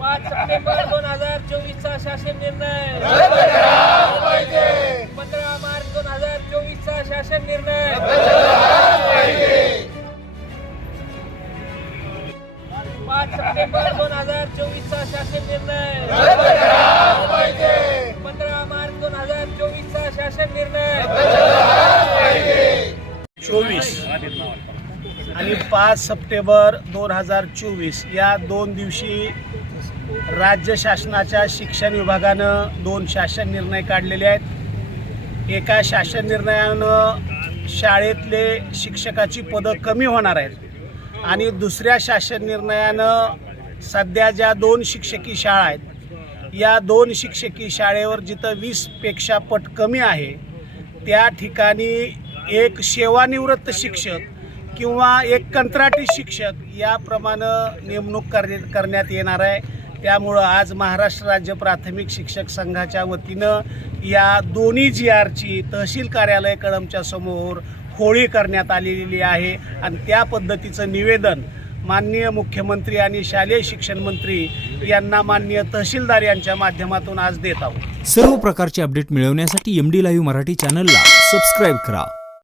पाच सप्टेंबर दोन हजार चोवीसचा शासन निर्णय. पंधरा मार्च दोन हजार चोवीसचा शासन निर्णय. पाच सप्टेंबर दोन हजार चोवीसचा शासन निर्णय. पंधरा मार्च दोन हजार चोवीसचा शासन निर्णय. चोवीस. आणि पाच सप्टेंबर दोन हजार चोवीस या दोन दिवशी राज्य शासनाच्या शिक्षण विभागानं दोन शासन निर्णय काढलेले आहेत. एका शासन निर्णयानं शाळेतले शिक्षकाची पदं कमी होणार आहेत आणि दुसऱ्या शासन निर्णयानं सध्या ज्या दोन शिक्षकी शाळा आहेत या दोन शिक्षकी शाळेवर जिथं वीसपेक्षा पट कमी आहे त्या ठिकाणी एक सेवानिवृत्त शिक्षक किंवा एक कंत्राटी शिक्षक याप्रमाणे नेमणूक कर करण्यात येणार आहे. त्यामुळं आज महाराष्ट्र राज्य प्राथमिक शिक्षक संघाच्या वतीनं या दोन्ही जी आरची तहसील कार्यालय कळमच्या समोर होळी करण्यात आलेली आहे आणि त्या पद्धतीचं निवेदन माननीय मुख्यमंत्री आणि शालेय शिक्षण मंत्री यांना माननीय तहसीलदार यांच्या माध्यमातून आज देत आहोत. सर्व प्रकारचे अपडेट मिळवण्यासाठी एम डी लाईव्ह मराठी चॅनलला सबस्क्राईब करा.